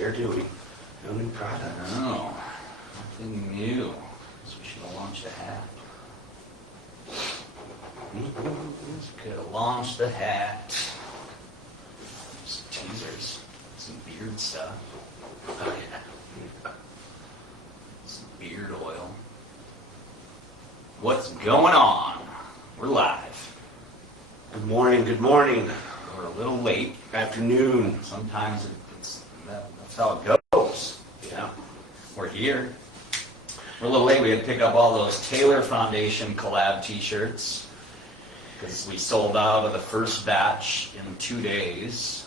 here, do we? No new product. No, nothing new. So we should have launched a hat. Could have launched the hat. Some teasers, some beard stuff. Oh, yeah. Some beard oil. What's going on? We're live. Good morning, good morning. We're a little late. Afternoon. Sometimes that's how it goes. Yeah. We're here. We're a little late. We had to pick up all those Taylor Foundation collab t-shirts because we sold out of the first batch in 2 days.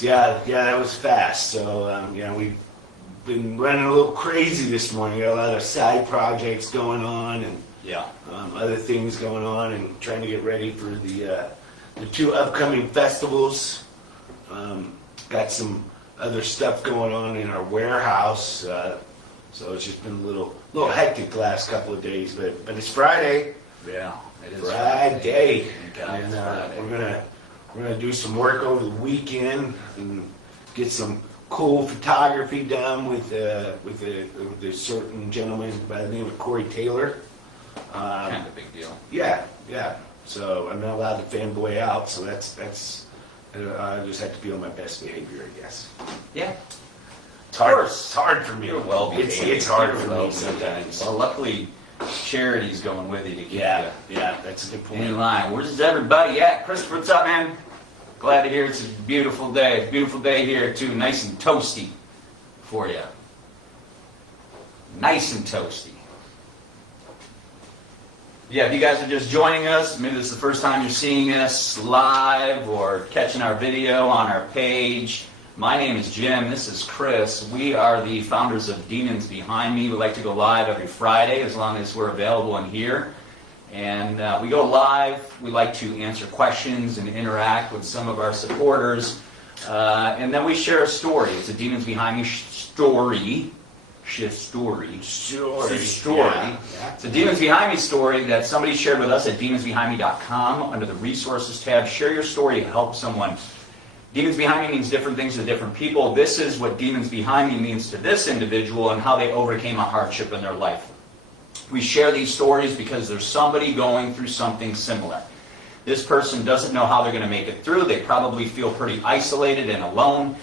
Yeah, that was fast. So, we've been running a little crazy this morning. Got a lot of side projects going on and Yeah. other things going on, and trying to get ready for the 2 upcoming festivals. Got some other stuff going on in our warehouse. So it's just been a little hectic the last couple of days, but it's Friday. Yeah, it is Friday. Friday. And Friday. we're gonna do some work over the weekend and get some cool photography done with a certain gentleman by the name of Corey Taylor. Kind of a big deal. Yeah. So I'm not allowed to fanboy out, so that's I just have to be on my best behavior, I guess. Yeah. It's hard for me. You're well behaved. It's hard You're for well me sometimes. Well, luckily, Charity's going with you to keep Yeah, you that's a good in point. line. Where's everybody at? Christopher, what's up, man? Glad to hear it's a beautiful day. Beautiful day here, too. Nice and toasty for you. Nice and toasty. Yeah, if you guys are just joining us, maybe this is the first time you're seeing us live or catching our video on our page. My name is Jim, this is Chris. We are the founders of Demons Behind Me. We like to go live every Friday as long as we're available in here. And we go live, we like to answer questions and interact with some of our supporters. And then we share a story. It's a Demons Behind Me story. Story. It's a story. Yeah. It's a Demons Behind Me story that somebody shared with us at demonsbehindme.com under the resources tab. Share your story to help someone. Demons Behind Me means different things to different people. This is what Demons Behind Me means to this individual and how they overcame a hardship in their life. We share these stories because there's somebody going through something similar. This person doesn't know how they're going to make it through. They probably feel pretty isolated and alone.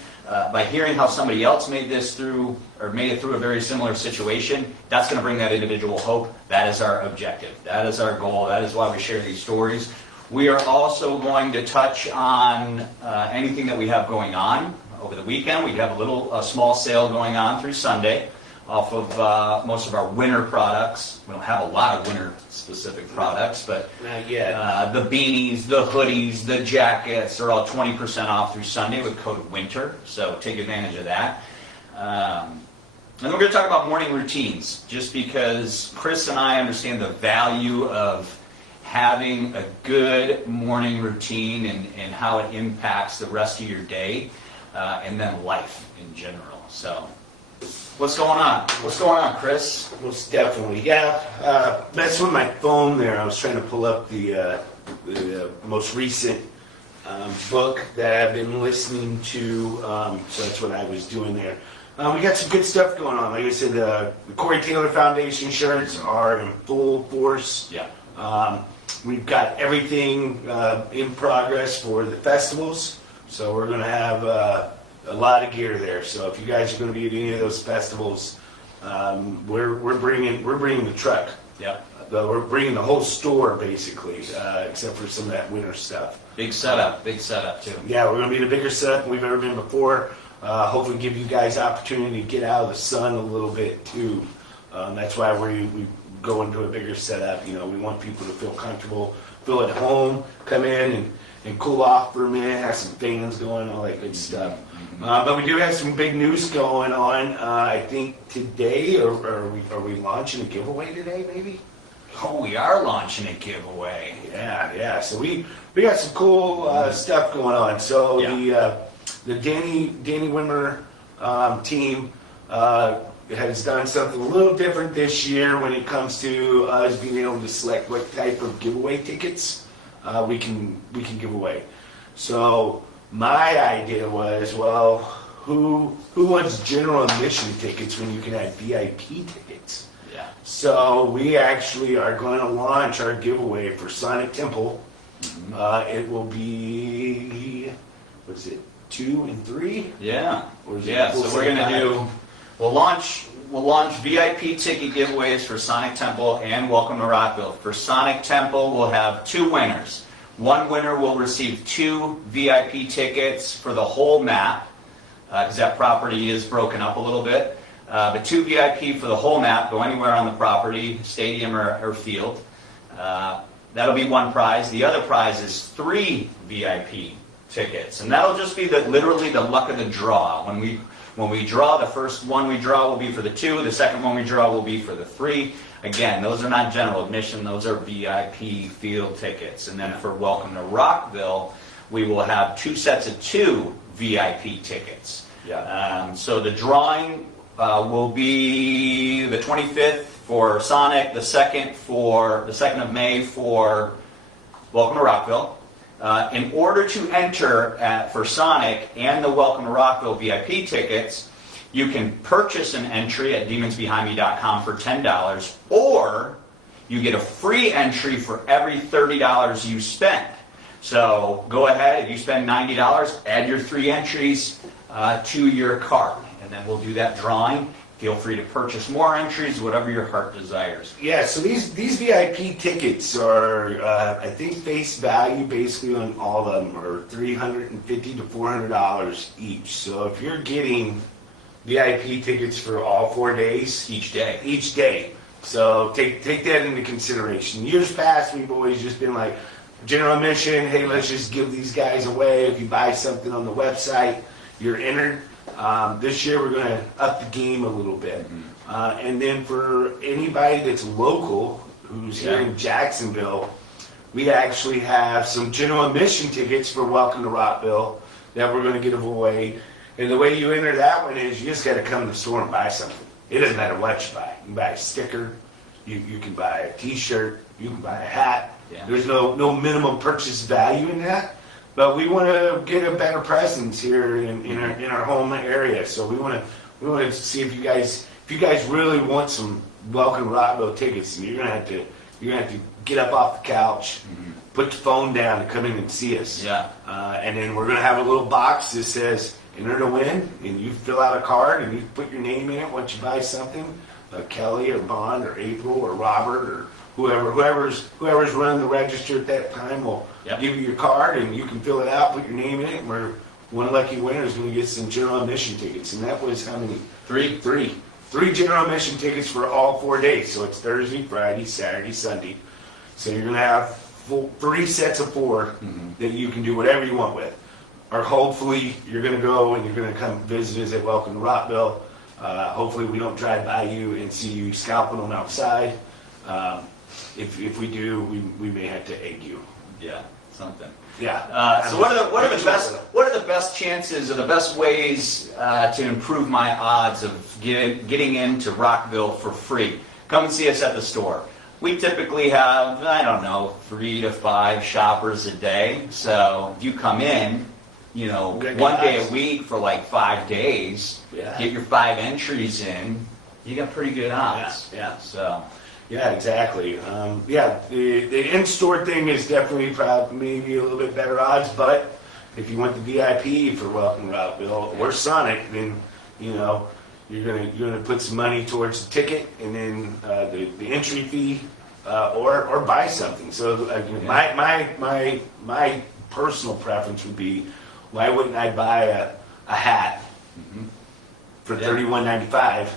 By hearing how somebody else made it through a very similar situation, that's going to bring that individual hope. That is our objective. That is our goal. That is why we share these stories. We are also going to touch on anything that we have going on over the weekend. We have a small sale going on through Sunday off of most of our winter products. We don't have a lot of winter-specific products, but Not yet. the beanies, the hoodies, the jackets are all 20% off through Sunday with code WINTER, so take advantage of that. And we're going to talk about morning routines, just because Chris and I understand the value of having a good morning routine and how it impacts the rest of your day and then life in general. So, what's going on? What's going on, Chris? Most definitely. Yeah. That's with my phone there. I was trying to pull up the most recent book that I've been listening to. So that's what I was doing there. We got some good stuff going on. Like I said, the Corey Taylor Foundation shirts are in full force. Yeah. We've got everything in progress for the festivals. So we're going to have a lot of gear there. So if you guys are going to be at any of those festivals, we're bringing the truck. Yeah. We're bringing the whole store basically, except for some of that winter stuff. Big setup too. Yeah, we're going to be the biggest setup than we've ever been before. Hopefully give you guys opportunity to get out of the sun a little bit too. That's why we go into a bigger setup. We want people to feel comfortable, feel at home, come in and cool off for a minute, have some fans going, all that good stuff. But we do have some big news going on. I think today, or are we launching a giveaway today, maybe? Oh, we are launching a giveaway. Yeah. So we got some cool stuff going on. So the Danny Wimmer team has done something a little different this year when it comes to us being able to select what type of giveaway tickets we can give away. So my idea was, well, who wants general admission tickets when you can have VIP tickets? Yeah. So we actually are going to launch our giveaway for Sonic Temple. It will be, what is it, 2 and 3? Yeah. Or is it Yeah. full So we're set gonna five? we'll launch VIP ticket giveaways for Sonic Temple and Welcome to Rockville. For Sonic Temple, we'll have 2 winners. One winner will receive 2 VIP tickets for the whole map, because that property is broken up a little bit. But 2 VIP for the whole map, go anywhere on the property, stadium or field. That'll be one prize. The other prize is 3 VIP tickets, and that'll just be literally the luck of the draw. When we draw, the first one we draw will be for the 2, the second one we draw will be for the 3. Again, those are not general admission, those are VIP field tickets. And then for Welcome to Rockville, we will have 2 sets of 2 VIP tickets. Yeah. So the drawing will be the 25th for Sonic, the 2nd of May for Welcome to Rockville. In order to enter for Sonic and the Welcome to Rockville VIP tickets, you can purchase an entry at demonsbehindme.com for $10, or you get a free entry for every $30 you spend. So go ahead, if you spend $90, add your 3 entries to your cart, and then we'll do that drawing. Feel free to purchase more entries, whatever your heart desires. Yeah, so these VIP tickets are, I think face value basically on all of them are $350 to $400 each. So if you're getting VIP tickets for all 4 days, Each day. So take that into consideration. Years past, we've always just been like, general admission, hey, let's just give these guys away. If you buy something on the website, you're entered. This year we're going to up the game a little bit. And then for anybody that's local, who's here in Jacksonville, we actually have some general admission tickets for Welcome to Rockville that we're going to give away. And the way you enter that one is you just got to come to the store and buy something. It doesn't matter what you buy. You can buy a sticker, you can buy a t-shirt, you can buy a hat. Yeah. There's no minimum purchase value in that. But we want to get a better presence here in our home area. So we want to see if you guys really want some Welcome to Rockville tickets, and you're gonna have to get up off the couch, put the phone down, and come in and see us. Yeah. And then we're gonna have a little box that says enter to win, and you fill out a card and you put your name in it once you buy something. Kelly or Bond or April or Robert or whoever's running the register at that time will give you your card, and you can fill it out, put your name in it, and one lucky winner is going to get some general admission tickets. And that was how many? 3. 3 general admission tickets for all 4 days. So it's Thursday, Friday, Saturday, Sunday. So you're going to have 3 sets of 4 that you can do whatever you want with. Or hopefully you're going to go and you're going to come visit us at Welcome to Rockville. Hopefully we don't drive by you and see you scalping them outside. If we do, we may have to egg you. Yeah, something. Yeah. So what are the best chances or the best ways to improve my odds of getting into Rockville for free? Come and see us at the store. We typically have, 3 to 5 shoppers a day. So if you come in, one day a week for like 5 days, get your 5 entries in, you got pretty good odds. Yeah. So. Yeah, exactly. The in-store thing is definitely maybe a little bit better odds, but if you want the VIP for Welcome to Rockville or Sonic, then you're gonna put some money towards the ticket and then the entry fee or buy something. So my personal preference would be, why wouldn't I buy a hat for $31.95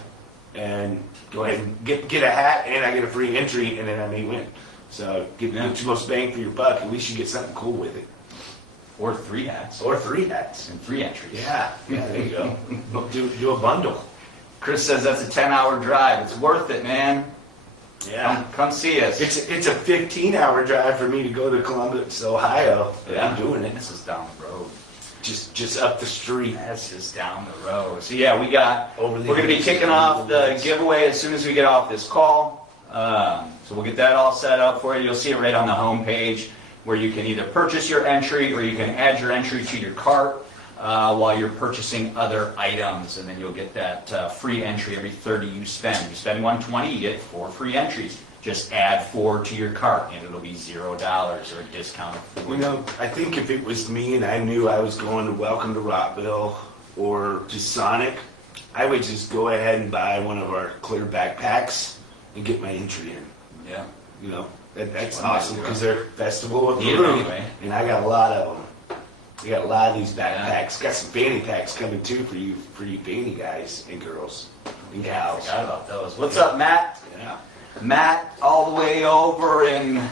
and go ahead and get a hat, and I get a free entry, and then I may win. So get the most bang for your buck. At least you get something cool with it. Or 3 hats. Or 3 hats. And 3 entries. Yeah, there you go. do a bundle. Chris says that's a 10-hour drive. It's worth it, man. Yeah. Come see us. It's a 15-hour drive for me to go to Columbus, Ohio. Yeah. I'm doing it. This is down the road. Just up the street. That's just down the road. So yeah, we're going to be hills. kicking off the giveaway as soon as we get off this call. So we'll get that all set up for you. You'll see it right on the home page where you can either purchase your entry or you can add your entry to your cart. while you're purchasing other items, and then you'll get that free entry every 30 you spend. You spend $120, you get 4 free entries. Just add 4 to your cart, and it'll be $0 or a discount of 4. You know, I think if it was me and I knew I was going to Welcome to Rockville or to Sonic, I would just go ahead and buy one of our clear backpacks and get my entry in. Yeah. You know, that's Well, awesome because they're Festival of Yeah, the Room, anyway. and I got a lot of them. I got a lot of these backpacks. Got some fanny packs coming too for you fanny guys and girls and I gals. forgot about those. What's up, Matt? Yeah. Matt, all the way over in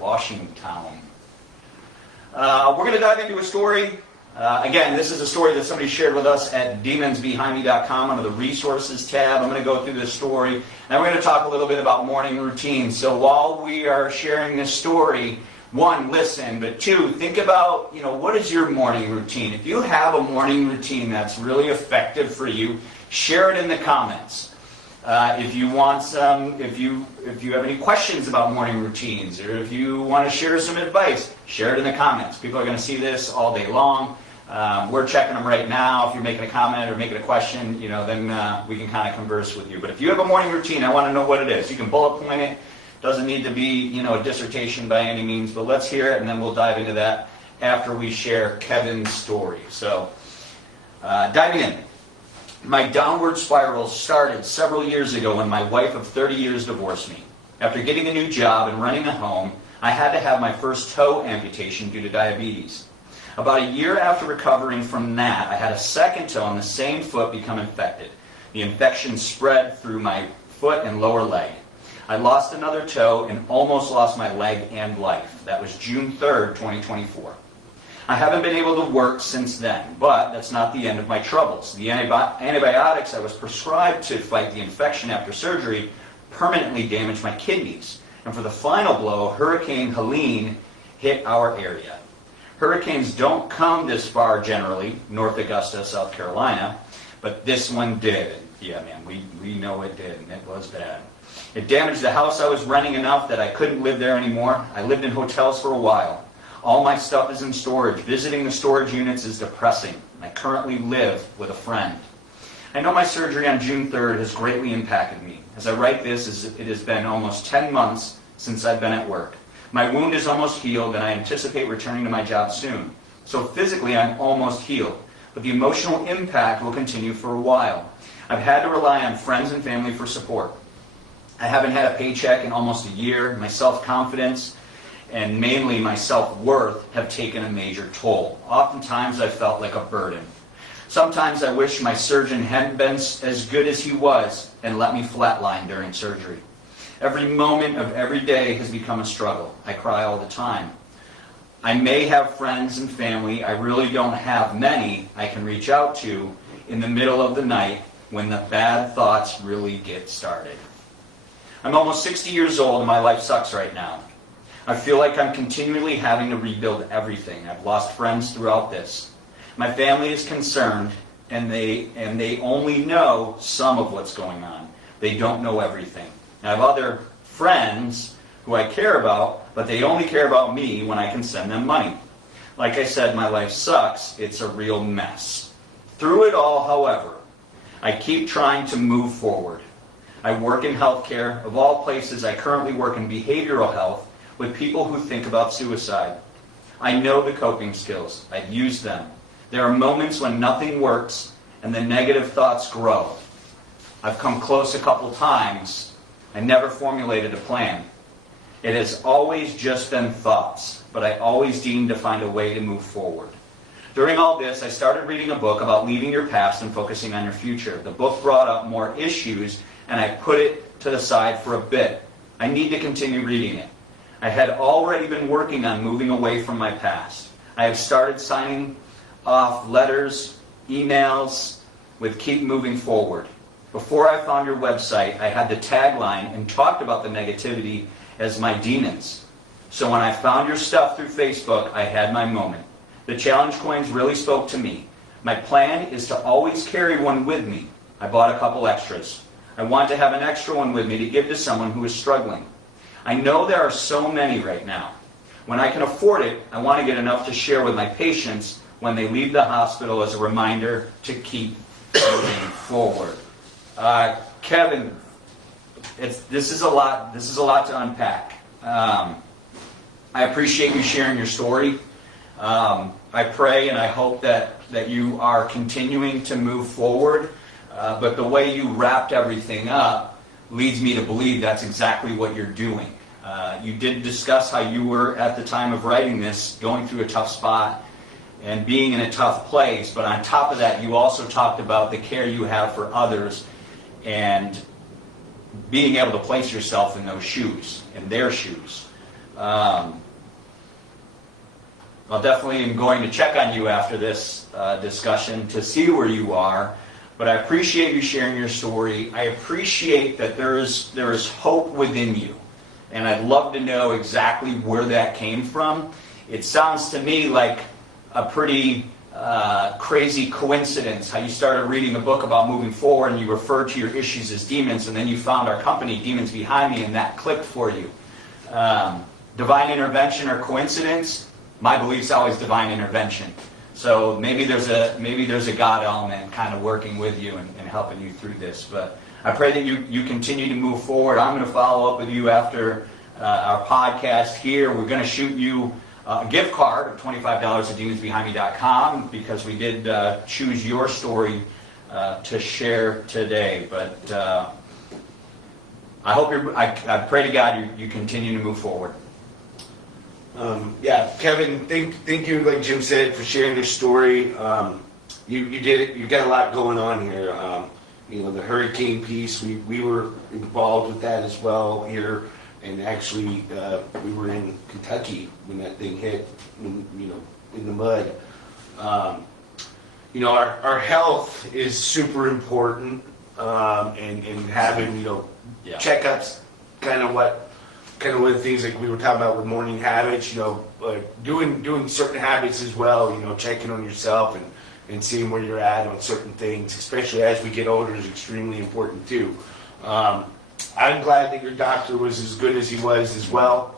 Washington. We're going to dive into a story. Again, this is a story that somebody shared with us at demonsbehindme.com under the resources tab. I'm going to go through this story, and we're going to talk a little bit about morning routines. So while we are sharing this story, 1, listen, but 2, think about, what is your morning routine? If you have a morning routine that's really effective for you, share it in the comments. If you want if you have any questions about morning routines, or if you want to share some advice, share it in the comments. People are going to see this all day long. We're checking them right now. If you're making a comment or making a question, then we can kind of converse with you. But if you have a morning routine, I want to know what it is. You can bullet point it. Doesn't need to be, a dissertation by any means, but let's hear it, and then we'll dive into that after we share Kevin's story. So, diving in. My downward spiral started several years ago when my wife of 30 years divorced me. After getting a new job and running a home, I had to have my first toe amputation due to diabetes. About a year after recovering from that, I had a second toe on the same foot become infected. The infection spread through my foot and lower leg. I lost another toe and almost lost my leg and life. That was June 3rd, 2024. I haven't been able to work since then, but that's not the end of my troubles. The antibiotics I was prescribed to fight the infection after surgery permanently damaged my kidneys. And for the final blow, Hurricane Helene hit our area. Hurricanes don't come this far generally, North Augusta, South Carolina, but this one did. Yeah, man, we know it did, and it was bad. It damaged the house I was renting enough that I couldn't live there anymore. I lived in hotels for a while. All my stuff is in storage. Visiting the storage units is depressing. I currently live with a friend. I know my surgery on June 3rd has greatly impacted me. As I write this, it has been almost 10 months since I've been at work. My wound is almost healed, and I anticipate returning to my job soon. So physically, I'm almost healed, but the emotional impact will continue for a while. I've had to rely on friends and family for support. I haven't had a paycheck in almost a year. My self-confidence and mainly my self-worth have taken a major toll. Oftentimes I felt like a burden. Sometimes I wish my surgeon hadn't been as good as he was and let me flatline during surgery. Every moment of every day has become a struggle. I cry all the time. I may have friends and family. I really don't have many I can reach out to in the middle of the night when the bad thoughts really get started. I'm almost 60 years old and my life sucks right now. I feel like I'm continually having to rebuild everything. I've lost friends throughout this. My family is concerned, and they only know some of what's going on. They don't know everything. I have other friends who I care about, but they only care about me when I can send them money. Like I said, my life sucks. It's a real mess. Through it all, however, I keep trying to move forward. I work in healthcare. Of all places, I currently work in behavioral health with people who think about suicide. I know the coping skills. I've used them. There are moments when nothing works and the negative thoughts grow. I've come close a couple times. I never formulated a plan. It has always just been thoughts, but I always deemed to find a way to move forward. During all this, I started reading a book about leaving your past and focusing on your future. The book brought up more issues, and I put it to the side for a bit. I need to continue reading it. I had already been working on moving away from my past. I have started signing off letters, emails, with keep moving forward. Before I found your website, I had the tagline and talked about the negativity as my demons. So when I found your stuff through Facebook, I had my moment. The challenge coins really spoke to me. My plan is to always carry one with me. I bought a couple extras. I want to have an extra one with me to give to someone who is struggling. I know there are so many right now. When I can afford it, I want to get enough to share with my patients when they leave the hospital as a reminder to keep moving forward. Kevin, this is a lot to unpack. I appreciate you sharing your story. I pray and I hope that you are continuing to move forward, but the way you wrapped everything up leads me to believe that's exactly what you're doing. You did discuss how you were, at the time of writing this, going through a tough spot and being in a tough place, but on top of that, you also talked about the care you have for others and being able to place yourself in those shoes, in their shoes. I definitely am going to check on you after this discussion to see where you are, but I appreciate you sharing your story. I appreciate that there is hope within you, and I'd love to know exactly where that came from. It sounds to me like a pretty crazy coincidence how you started reading a book about moving forward and you referred to your issues as demons, and then you found our company, Demons Behind Me, and that clicked for you. Divine intervention or coincidence? My belief's always divine intervention. So maybe there's a God element kind of working with you and helping you through this. But I pray that you continue to move forward. I'm going to follow up with you after our podcast here. We're going to shoot you a gift card of $25 at demonsbehindme.com because we did choose your story to share today. But I pray to God you continue to move forward. Kevin, thank you, like Jim said, for sharing your story. You did it. You got a lot going on here. The hurricane piece, we were involved with that as well here. And actually, we were in Kentucky when that thing hit, in the mud. Our health is super important, and having, checkups, kind of what the things like we were talking about with morning habits, doing certain habits as well, checking on yourself and seeing where you're at on certain things, especially as we get older, is extremely important too. I'm glad that your doctor was as good as he was as well.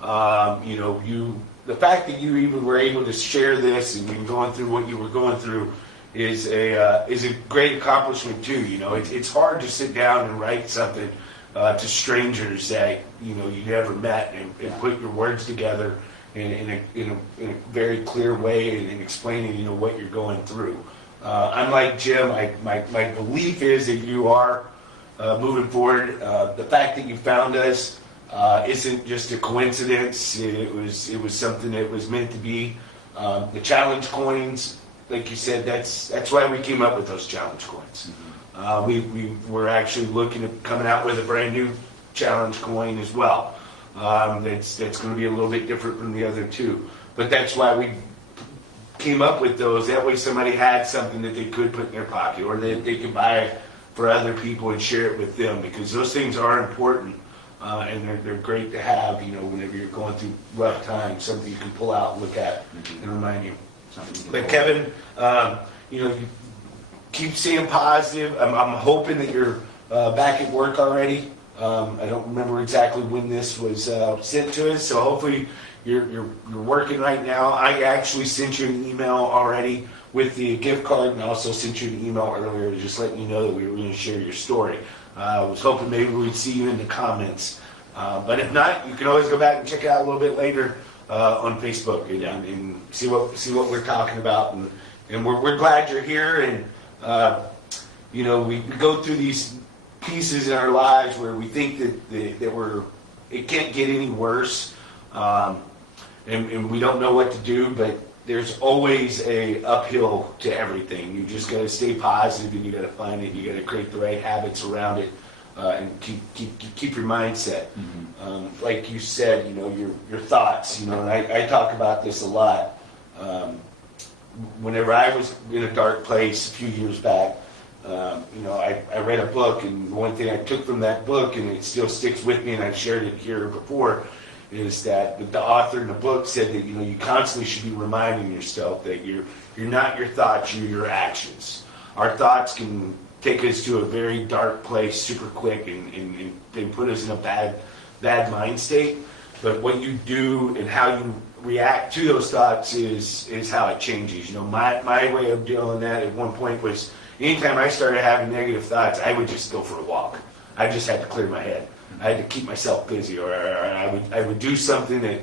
The fact that you even were able to share this and you're going through what you were going through is a great accomplishment too. It's hard to sit down and write something to strangers that you never met and put your words together in a very clear way and explaining what you're going through. I'm like Jim. My belief is that you are moving forward. The fact that you found us isn't just a coincidence. It was something that was meant to be. The challenge coins, like you said, that's why we came up with those challenge coins. We were actually looking at coming out with a brand new challenge coin as well. That's going to be a little bit different from the other two. But that's why we came up with those. That way somebody had something that they could put in their pocket or that they could buy for other people and share it with them, because those things are important and they're great to have, whenever you're going through rough times, something you can pull out and look at and remind you. But Kevin, you keep staying positive. I'm hoping that you're back at work already. I don't remember exactly when this was sent to us, so hopefully you're working right now. I actually sent you an email already with the gift card, and also sent you an email earlier just letting you know that we were going to share your story. I was hoping maybe we'd see you in the comments, but if not, you can always go back and check it out a little bit later on Facebook and see what we're talking about. And we're glad you're here. And we go through these pieces in our lives where we think that it can't get any worse, and we don't know what to do, but there's always a uphill to everything. You just got to stay positive, and you got to find it. You got to create the right habits around it, and keep your mindset. Mm-hmm. Like you said, your thoughts. And I talk about this a lot. Whenever I was in a dark place a few years back, I read a book, and one thing I took from that book, and it still sticks with me, and I've shared it here before, is that the author in the book said that you constantly should be reminding yourself that you're not your thoughts, you're your actions. Our thoughts can take us to a very dark place super quick and put us in a bad mind state. But what you do and how you react to those thoughts is how it changes. You know, my way of doing that at one point was anytime I started having negative thoughts, I would just go for a walk. I just had to clear my head. I had to keep myself busy, or I would do something that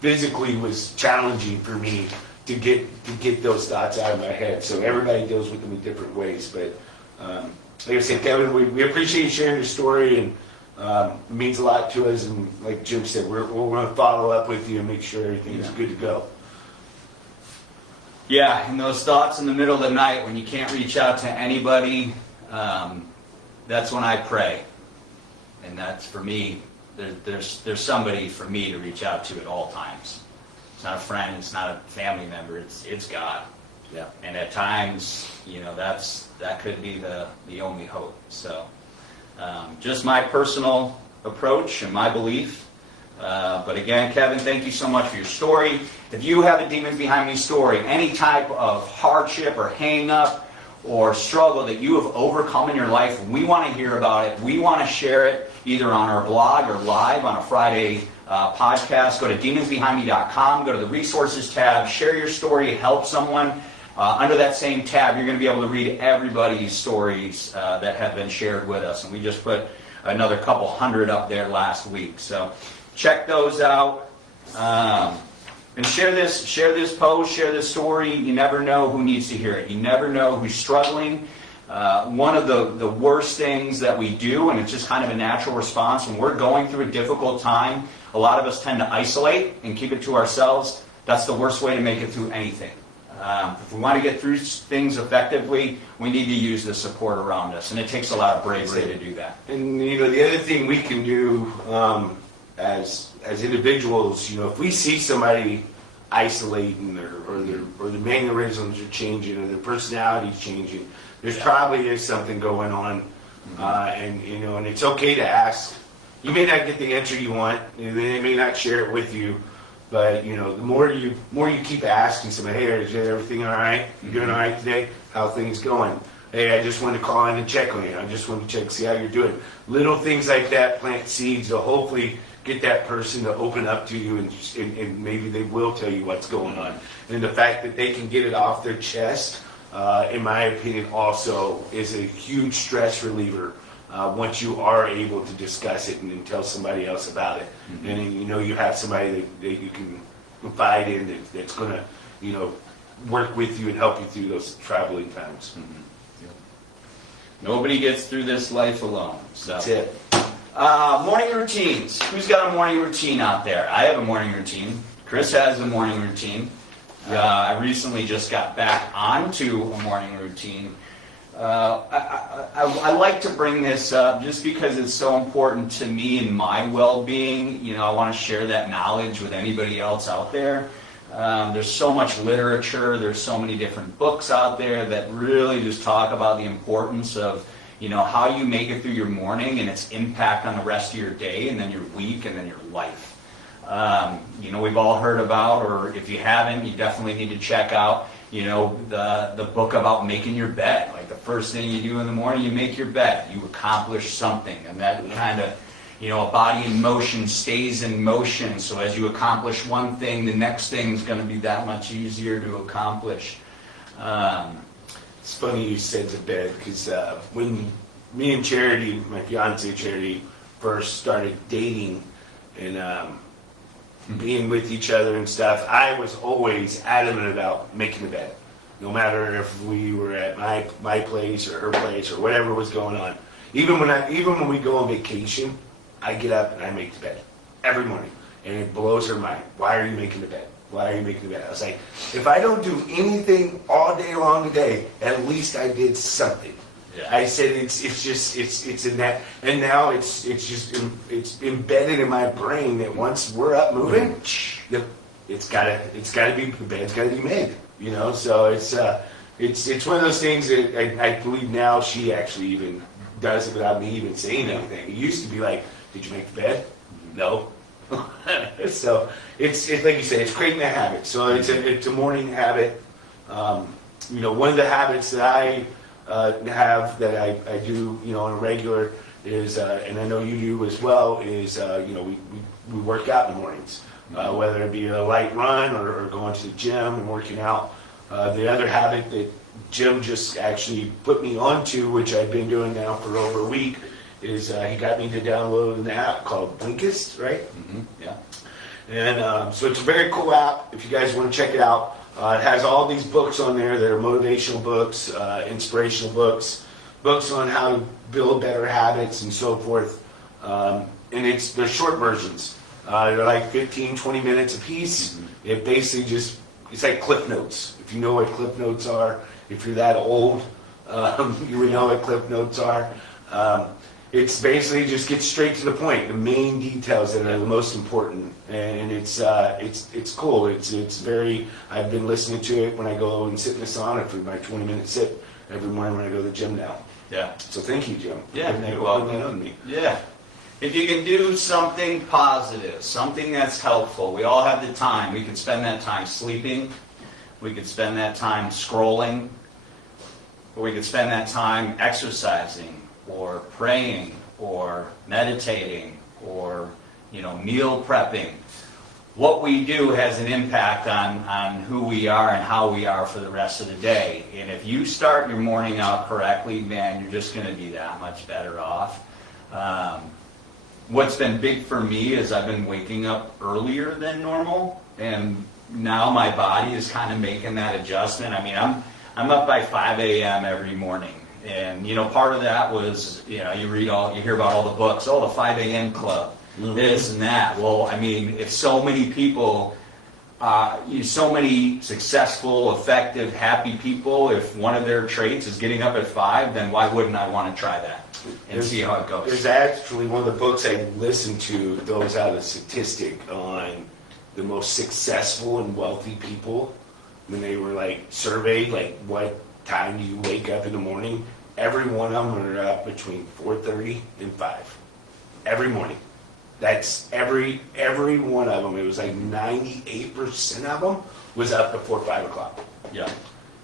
physically was challenging for me to get those thoughts out of my head. So everybody deals with them in different ways. But like I said, Kevin, we appreciate you sharing your story, and it means a lot to us. And like Jim said, we're going to follow up with you and make sure everything is good to go. Yeah, and those thoughts in the middle of the night when you can't reach out to anybody, that's when I pray. And that's for me, there's somebody for me to reach out to at all times. It's not a friend, it's not a family member, it's God. Yeah. And at times, you know, that could be the only hope. So just my personal approach and my belief. But again, Kevin, thank you so much for your story. If you have a Demons Behind Me story, any type of hardship or hang up or struggle that you have overcome in your life, we want to hear about it. We want to share it either on our blog or live on a Friday podcast. Go to demonsbehindme.com, go to the resources tab, share your story, help someone. Under that same tab, you're going to be able to read everybody's stories that have been shared with us. And we just put another couple hundred up there last week. So check those out. And share this post, share this story. You never know who needs to hear it. You never know who's struggling. One of the worst things that we do, and it's just kind of a natural response, when we're going through a difficult time, a lot of us tend to isolate and keep it to ourselves. That's the worst way to make it through anything. If we want to get through things effectively, we need to use the support around us, and it takes a lot of bravery to do that. And you know, the other thing we can do as individuals, you know, if we see somebody isolating or their mannerisms are changing or their personality's changing, there's probably is something going on, and you know, and it's okay to ask. You may not get the answer you want, and they may not share it with you, but you know, the more you keep asking somebody, hey, is everything all right? You doing all right today? How are things going? Hey, I just wanted to call in and check on you. I just wanted to check, see how you're doing. Little things like that plant seeds to hopefully get that person to open up to you, and maybe they will tell you what's going on. And the fact that they can get it off their chest, in my opinion, also is a huge stress reliever once you are able to discuss it and then tell somebody else about it. Mm-hmm. And then, you know, you have somebody that you can confide in that's going to, you know, work with you and help you through those traveling times. Mm-hmm. Yep. Nobody gets through this life alone. So. That's it. Morning routines. Who's got a morning routine out there? I have a morning routine. Chris has a morning routine. I recently just got back onto a morning routine. I like to bring this up just because it's so important to me and my well-being. You know, I want to share that knowledge with anybody else out there. There's so much literature. There's so many different books out there that really just talk about the importance of, you know, how you make it through your morning and its impact on the rest of your day and then your week and then your life. You know, we've all heard about, or if you haven't, you definitely need to check out, you know, the book about making your bed. Like the first thing you do in the morning, you make your bed. You accomplish something, and that kind of, you know, a body in motion stays in motion. So as you accomplish one thing, the next thing's going to be that much easier to accomplish. It's funny you said the bed, because when me and Charity, my fiance Charity, first started dating and being with each other and stuff, I was always adamant about making the bed. No matter if we were at my place or her place or whatever was going on. Even when we go on vacation, I get up and I make the bed every morning. And it blows her mind. Why are you making the bed? Why are you making the bed? I was like, if I don't do anything all day long today, at least I did something. Yeah. I said it's in that, and now it's embedded in my brain that once we're up moving, it's gotta be, the bed's gotta be made. You know, so it's one of those things that I believe now she actually even does it without me even saying anything. It used to be like, did you make the bed? No. So it's like you said, it's creating a habit. So it's a morning habit. You know, one of the habits that I have that I do, you know, on a regular is, and I know you do as well, is you know, we work out in the mornings. whether it be a light run or going to the gym and working out. The other habit that Jim just actually put me onto, which I've been doing now for over a week, is he got me to download an app called Blinkist, right? Mm-hmm. Yeah. And so it's a very cool app if you guys want to check it out. It has all these books on there that are motivational books, inspirational books, books on how to build better habits and so forth. And they're short versions. They're like 15, 20 minutes a piece. Mm-hmm. It basically it's like Cliff Notes. If you know what Cliff Notes are, if you're that old, you would know what Cliff Notes are. It's basically just get straight to the point, the main details that are the most important, and it's cool. It's very. I've been listening to it when I go and sit in the sauna for my 20-minute sit every morning when I go to the gym now. Yeah. So thank you, Jim. Yeah. You're welcome. That on me. Yeah. If you can do something positive, something that's helpful, we all have the time. We could spend that time sleeping. We could spend that time scrolling. Or we could spend that time exercising, or praying, or meditating, or meal prepping. What we do has an impact on who we are and how we are for the rest of the day. And if you start your morning out correctly, man, you're just going to be that much better off. What's been big for me is I've been waking up earlier than normal, and now my body is kind of making that adjustment. I mean, I'm up by 5 a.m. every morning. And, part of that was, you hear about all the books, the 5 a.m. club, this and that. Well, I mean, if so many people, so many successful, effective, happy people, if one of their traits is getting up at 5, then why wouldn't I want to try that and see how it goes? There's actually one of the books I listened to goes out a statistic on the most successful and wealthy people when they were surveyed, what time do you wake up in the morning? Every one of them are up between 4:30 and 5 every morning. That's every one of them. It was 98% of them was up before 5 o'clock. Yeah.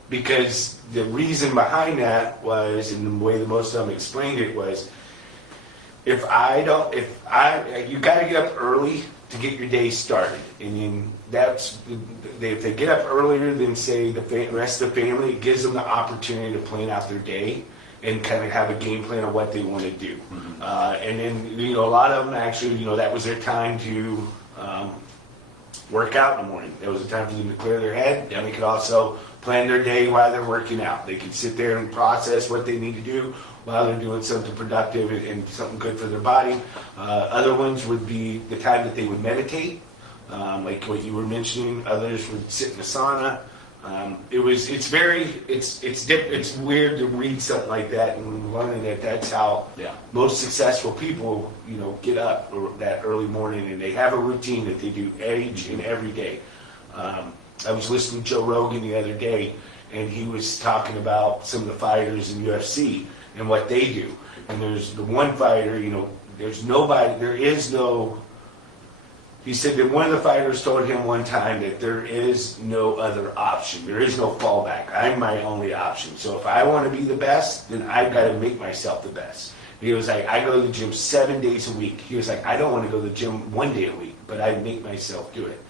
Because the reason behind that was, and the way that most of them explained it was, you got to get up early to get your day started. And then if they get up earlier than, say, the rest of the family, it gives them the opportunity to plan out their day and kind of have a game plan of what they want to do. Mm-hmm. And then, a lot of them actually, that was their time to work out in the morning. It was a time for them to clear their head, and they could also plan their day while they're working out. They could sit there and process what they need to do while they're doing something productive and something good for their body. Other ones would be the time that they would meditate, like what you were mentioning. Others would sit in the sauna. It's weird to read something like that and learning that that's how most successful people, get up that early morning, and they have a routine that they do each and every day. I was listening to Joe Rogan the other day, and he was talking about some of the fighters in UFC and what they do. And there's the one fighter, he said that one of the fighters told him one time that there is no other option. There is no fallback. I'm my only option. So if I want to be the best, then I've got to make myself the best. He was like, I go to the gym 7 days a week. He was like, I don't want to go to the gym 1 day a week, but I make myself do it.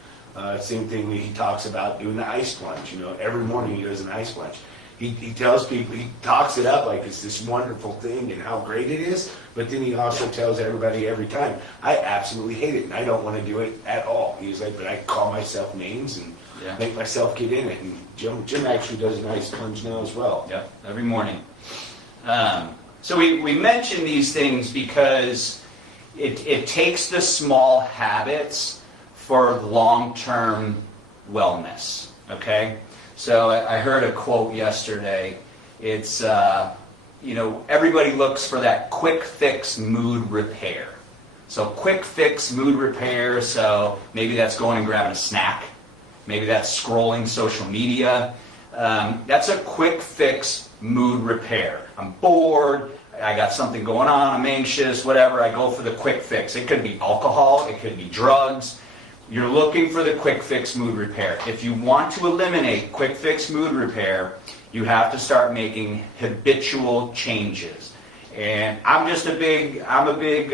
Same thing that he talks about doing the ice plunge. Every morning he does an ice plunge. He tells people, he talks it up like it's this wonderful thing and how great it is, but then he also tells everybody every time, I absolutely hate it and I don't want to do it at all. He's like, but I call myself names and make myself get in it. And Jim actually does an ice plunge now as well. Yeah, every morning. So we mention these things because it takes the small habits for long-term wellness, okay? So I heard a quote yesterday. It's, everybody looks for that quick fix mood repair. So quick fix mood repair, so maybe that's going and grabbing a snack. Maybe that's scrolling social media. That's a quick fix mood repair. I'm bored, I got something going on, I'm anxious, whatever, I go for the quick fix. It could be alcohol, it could be drugs. You're looking for the quick fix mood repair. If you want to eliminate quick fix mood repair, you have to start making habitual changes. And I'm a big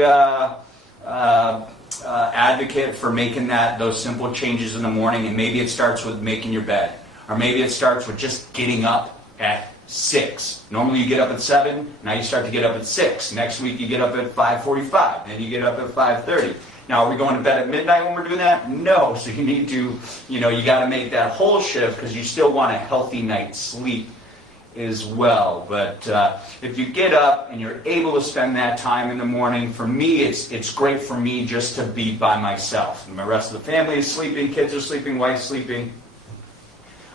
advocate for making those simple changes in the morning, and maybe it starts with making your bed, or maybe it starts with just getting up at 6. Normally you get up at 7, now you start to get up at 6. Next week you get up at 5:45, then you get up at 5:30. Now, are we going to bed at midnight when we're doing that? No, so you need to, you got to make that whole shift because you still want a healthy night's sleep as well. But if you get up and you're able to spend that time in the morning, for me, it's great for me just to be by myself. And the rest of the family is sleeping, kids are sleeping, wife's sleeping.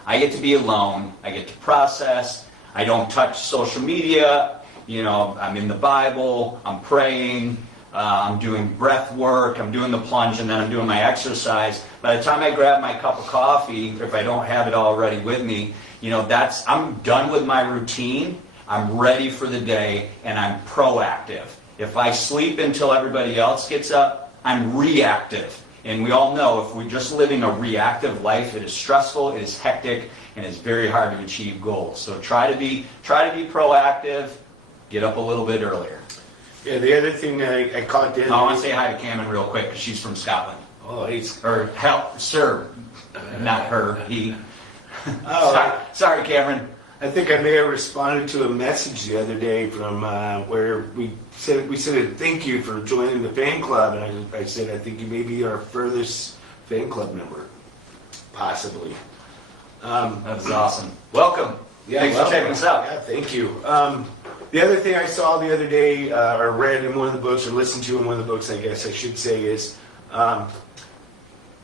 I get to be alone. I get to process. I don't touch social media. I'm in the Bible. I'm praying. I'm doing breath work. I'm doing the plunge, and then I'm doing my exercise. By the time I grab my cup of coffee, if I don't have it already with me, I'm done with my routine. I'm ready for the day, and I'm proactive. If I sleep until everybody else gets up, I'm reactive. And we all know if we're just living a reactive life, it is stressful, it is hectic, and it's very hard to achieve goals. So try to be proactive. Get up a little bit earlier. Yeah, the other thing I caught the other I want to say hi to Cameron real quick because she's from Scotland. Oh, Sir, not her, he. Oh, sorry, Cameron. I think I may have responded to a message the other day from where we said thank you for joining the fan club, and I said I think you may be our furthest fan club member, possibly. That's awesome. Welcome. Yeah, Thanks for checking us out. Yeah, thank you. The other thing I saw the other day, or read in one of the books, or listened to in one of the books, I guess I should say, is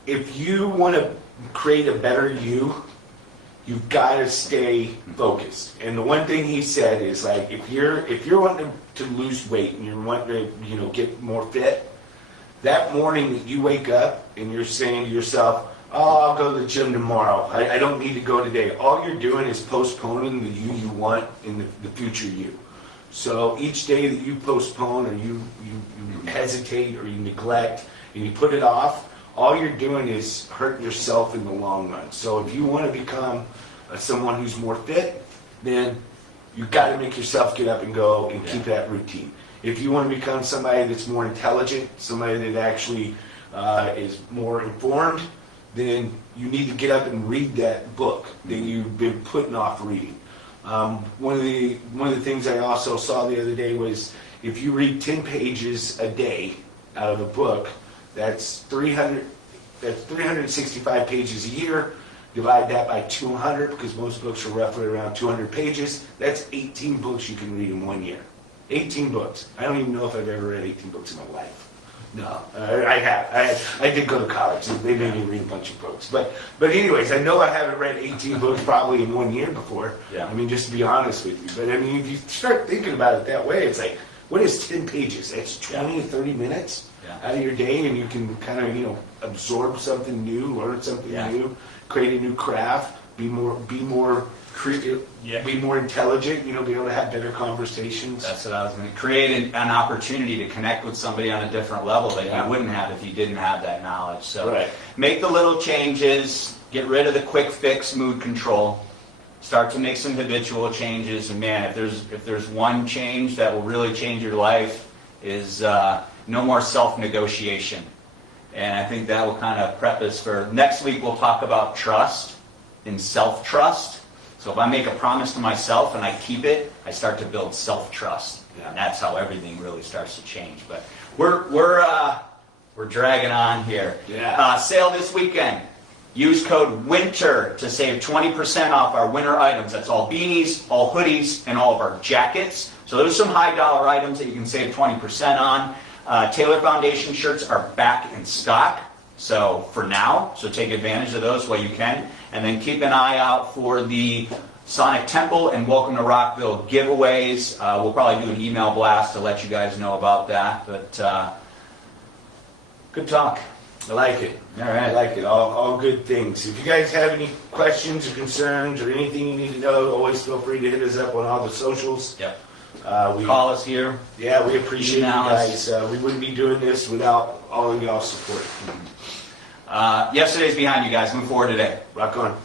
if you want to create a better you, you've got to stay focused. And the one thing he said is like, if you're wanting to lose weight and you're wanting to get more fit, that morning that you wake up and you're saying to yourself, oh, I'll go to the gym tomorrow. I don't need to go today. All you're doing is postponing the you want in the future you. So each day that you postpone or you hesitate or you neglect and you put it off, all you're doing is hurting yourself in the long run. So if you want to become someone who's more fit, then you've got to make yourself get up and go and keep that routine. If you want to become somebody that's more intelligent, somebody that actually is more informed, then you need to get up and read that book that you've been putting off reading. One of the things I also saw the other day was if you read 10 pages a day out of a book, that's 365 pages a year. Divide that by 200 because most books are roughly around 200 pages. That's 18 books you can read in 1 year. 18 books. I don't even know if I've ever read 18 books in my life. No, I have. I did go to college. They made me read a bunch of books. But anyways, I know I haven't read 18 books probably in 1 year before. Yeah. I mean, just to be honest with you. But I mean, if you start thinking about it that way, it's like, what is 10 pages? That's 20 to 30 minutes out of your day, and you can kind of, absorb something new, learn something new, create a new craft, be more creative, be more intelligent, be able to have better conversations. That's what I was going to create an opportunity to connect with somebody on a different level that you wouldn't have if you didn't have that knowledge. So make the little changes, get rid of the quick fix mood control, start to make some habitual changes, and man, if there's one change that will really change your life is no more self-negotiation. And I think that will kind of prep us for next week. We'll talk about trust and self-trust. So if I make a promise to myself and I keep it, I start to build self-trust, and that's how everything really starts to change. But we're dragging on here. Sale this weekend. Use code WINTER to save 20% off our winter items. That's all beanies, all hoodies, and all of our jackets. So there's some high dollar items that you can save 20% on. Taylor Foundation shirts are back in stock. So for now, take advantage of those while you can. And then keep an eye out for the Sonic Temple and Welcome to Rockville giveaways. We'll probably do an email blast to let you guys know about that. But good talk. I like it. All right. I like it. All good things. If you guys have any questions or concerns or anything you need to know, always feel free to hit us up on all the socials. Yep. Call us here. Yeah, we appreciate you guys. We wouldn't be doing this without all of y'all's support. Yesterday's behind you guys. Move forward today. Rock on.